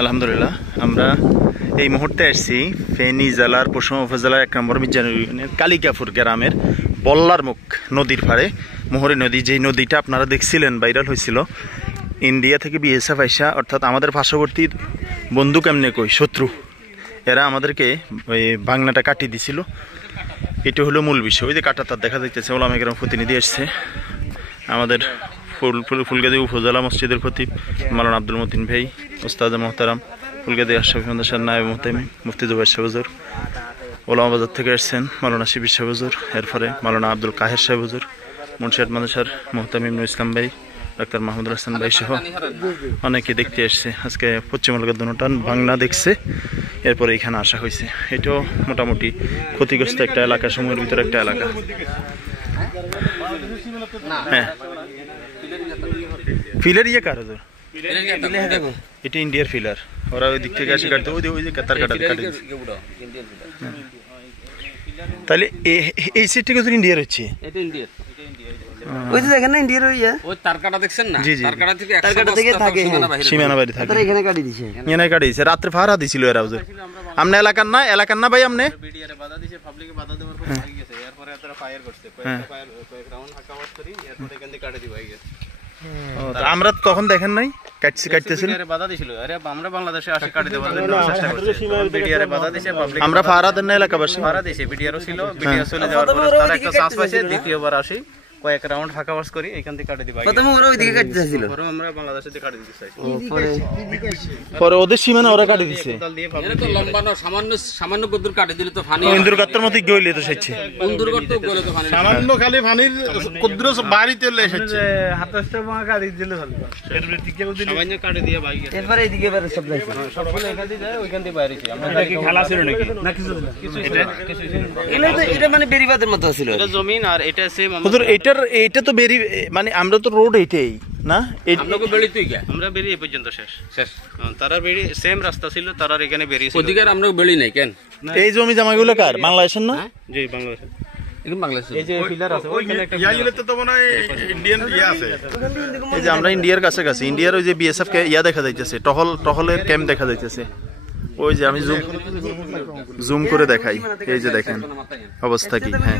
আলহামদুলিল্লাহ আমরা এই মুহূর্তে আসছি ফেনী জেলার পশ্চিম উপজেলার 1 নম্বর মির্জান ইউনিয়নের কালিকাপুর গ্রামের বল্লার মুখ নদীর পাড়ে মোহরী নদী, যেই নদীটা আপনারা দেখছিলেন ভাইরাল হয়েছিল ইন্ডিয়া থেকে বিএসএফ আইসা, অর্থাৎ আমাদের পার্শ্ববর্তী বন্ধু কেমনে কই শত্রু, এরা আমাদেরকে ওই বাংলাটা কাটিয়ে দিছিল। এটা হলো মূল বিষয়। ওই যে কাটা তার দেখা যাইতেছে, ওলামা কেরাম প্রতিনিধি আসছে, আমাদের ফুলগাজী উপজেলা মসজিদের খতিব মাওলানা আব্দুল মতিন ভাই, ওস্তাদ মোহতারাম ফুলগাজী আশরাফি মাদ্রাসার নায়েব মুহতামিম মুফতি জুবাইর সাহেব হুজুর, ওলামা বাজার থেকে আসছেন মাওলানা শিবির সাহেব হুজুর, এরপরে মাওলানা আব্দুল কাহের সাহেব হুজুর, মুন্সিয়াট মাদ্রাসার মুহতামিম নুর ইসলাম ভাই, ডাক্তার মাহমুদুল হাসান ভাই সহ অনেকে দেখতে আসছে। আজকে পশ্চিম এলাকার দুটান বাংলা দেখছে, এরপরে এখানে আসা হয়েছে। এটাও মোটামুটি ক্ষতিগ্রস্ত একটা এলাকা, সময়ের ভিতরে একটা এলাকা। হ্যাঁ, ফিলার ইয়ে কার হুজুর? এটা ইন্ডিয়ার ফিলার, ওরা ওই দিক থেকে আসে কাটতে, ওই যে কাতার কাটা কাটে। তাহলে এই সেট থেকে ইন্ডিয়ার হচ্ছে, ওই যে দেখেন না ইন্ডিয়ার ওই তারকাটা দেখছেন না, তারকাটা থেকে থাকে সীমানা বাড়ি থাকে, তারা এখানে কাটি দিয়েছে, এখানে কাটি দিয়েছে। রাত্রে ফাহারা দিছিল এরা হুজুর। আমনে এলাকার না ভাই, আমনে বিডিআরে বাধা দিয়েছে, পাবলিকে বাধা দেওয়ার পর ভাগ গেছে। এরপরে এতরা ফায়ার করছে, কয়েক রাউন্ড হাকাওয়াত করি, এরপরে এখান থেকে কাটে দি ভাই গেছে। আমরা তো তখন দেখেন নাই কাটতেছিল, বাধা দিছিল। আরে আমরা বাংলাদেশে আসি কাটে দেওয়ার জন্য চেষ্টা করছি, বিডিআরে বাধা দিয়েছে, পাবলিক আমরা ফাহারা দেন না এলাকাবাসী, ফাহারা দিয়েছে। বিডিআরও ছিল, বিডিআর চলে যাওয়ার পরে তারা একটা চান্স পাইছে, দ্বিতীয়বার আসি কয়েক রাউন্ড হাকাওয়াজ করি, এখান থেকে কাটে দি ভাই। প্রথমে ওরা ওইদিকে কাটতে চাইছিল, পরে আমরা বাংলাদেশে থেকে কাটে দিতে চাইছি, পরে ওদের সীমানা ওরা কাটে দিছে। এটা তো লম্বা না, সামান্য গদ্দুর কাটে দিলে তো ফানি ইন্দুর গাত্তার মতো গইলে তো সেচ্ছে, ইন্দুর গদ্দুর গলে তো ফানি সামান্য খালি ফানির কুদ্র বাড়িতে এসেছে, হাতটা ভাঙা কাটে দিলে ভালো, এর দিকে সামান্য কাটে দিয়ে ভাই গেছে। এরপরে এইদিকে এবারে সব যাইছে, সবগুলো এখান থেকে যায়, ওইখান থেকে বাইরে ছিল। আমরা কি খেলা ছিল নাকি? না, কিছু না, এটা মানে বেরিবাদের মতো ছিল, এটা জমিন আর এটা সেম। হুজুর এটা তো বেরি, মানে আমরা তো রোড এইটাই না, আমরাকে বেরি তুই গা, আমরা বেরি এই পর্যন্ত শেষ। তারা বেরি সেম রাস্তা ছিল, তারা এখানে বেরি ছিল, ওদিকে আমরা বেরি নাই কেন? এই জমি জামাগুলো কার? বাংলাদেশের না? জি, বাংলাদেশ। এই যে পিলার আছে, ওইখানে একটা ইয়াইলে তো মনে হয় ইন্ডিয়ান ইয়া আছে। এই যে আমরা ইন্ডিয়ার কাছাকাছি, ইন্ডিয়ার ওই যে বিএসএফ কে ইয়া দেখা যাইতেছে, টহলের ক্যাম্প দেখা যাইতেছে। ওই যে আমি জুম করে দেখাই, এই যে দেখেন অবস্থা কি। হ্যাঁ,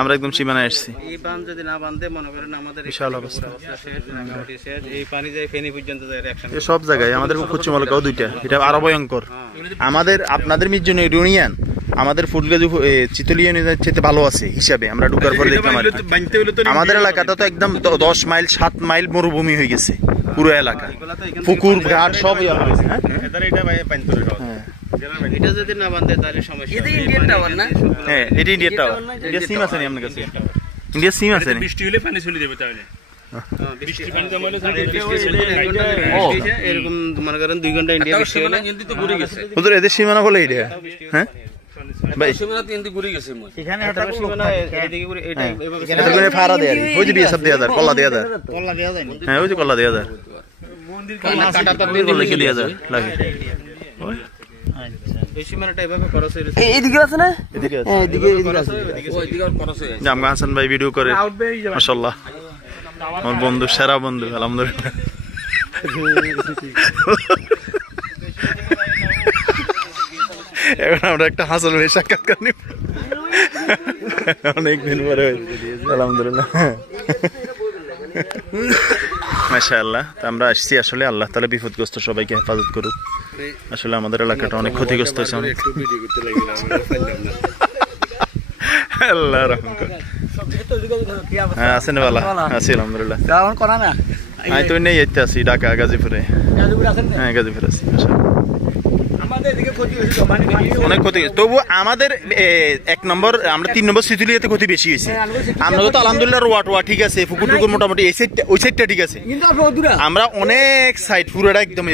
আমরা একদম সীমানায় আসছি। এই বাঁধ যদি না বাঁধে, মনে করেন আমাদের বিশাল অবস্থা শেষ। এই পানি যায় ফেনী পর্যন্ত যায় অ্যাকশন। এই সব জায়গায় আমাদের পশ্চিম এলাকাও দুইটা, এটা আরো ভয়ঙ্কর। আপনাদের মির্জন ইউনিয়ন আমাদের ফুলগাজী চিতলি ইউনিয়নের চেয়ে ভালো আছে হিসাবে আমরা ঢুকার পরে দেখলাম। আমাদের এলাকাটা তো একদম 10 মাইল 7 মাইল মরুভূমি হয়ে গেছে, পুরো এলাকা পুকুর ঘাট সব ইয়া হয়েছে। এটা যদি না বাঁধে তাহলে সমস্যা। এটা ইন্ডিয়ান টাওয়ার না? হ্যাঁ, এটা ইন্ডিয়ান টাওয়ার। ইন্ডিয়া সিম আছে নি আপনার কাছে? ইন্ডিয়া সিম আছে নি? বৃষ্টি হলে পানি চলে যাবে, তাহলে বৃষ্টি পানি জমালে এরকম মনে করেন 2 ঘন্টা ইন্ডিয়া বৃষ্টি হলে কিন্তু তো ঘুরে গেছে। হুজুর এদের সীমানা বলে এটা? হ্যাঁ ভাই, সীমানা কিন্তু ঘুরে গেছে। এখানে একটা সীমানা এদিকে ঘুরে, এটা এভাবে এটা করে ফাড়া দেয়, ওই যে বিএসএফ দেয়া যায়, কল্লা দেয়া যায়। হ্যাঁ, ওই যে কল্লা দেয়া যায়, কাটা তো কল্লা কি দেয়া যায় লাগে। এই সীমানাটা এভাবে খরচ হয়েছে, এইদিকে আছে না? এদিকে আছে, হ্যাঁ, এদিকে আছে, ওইদিকে খরচ হয়ে যায়। জামগা হাসান ভাই ভিডিও করে, মাশাআল্লাহ আমার বন্ধু, সেরা বন্ধু আলহামদুলিল্লাহ। এখন আমরা একটা হাসান ভাই সাক্ষাৎকার নিব অনেকদিন পরে, আলহামদুলিল্লাহ মাশাআল্লাহ। তো আমরা আসছি, আসলে আল্লাহ তাআলা বিপদগ্রস্ত সবাইকে হেফাজত করুক। আসলে আমাদের এলাকাটা অনেক ক্ষতিগ্রস্ত হয়েছে, অনেক। আল্লাহ রহম করুন। হ্যাঁ, আছেন ভালো আছি আলহামদুলিল্লাহ। আমি তো নেই, এতে আছি ঢাকা গাজীপুরে। হ্যাঁ, গাজীপুরে আছি। অনেক ক্ষতি, তবু আমাদের 1 নম্বর, আমরা 3 নম্বর সিতুলিয়াতে ক্ষতি বেশি হয়েছে। আমরা তো আলহামদুলিল্লাহ রোয়া ঠিক আছে, পুকুর টুকুর মোটামুটি এই সাইডটা, ওই সাইডটা ঠিক আছে। আমরা অনেক সাইড পুরোটা একদম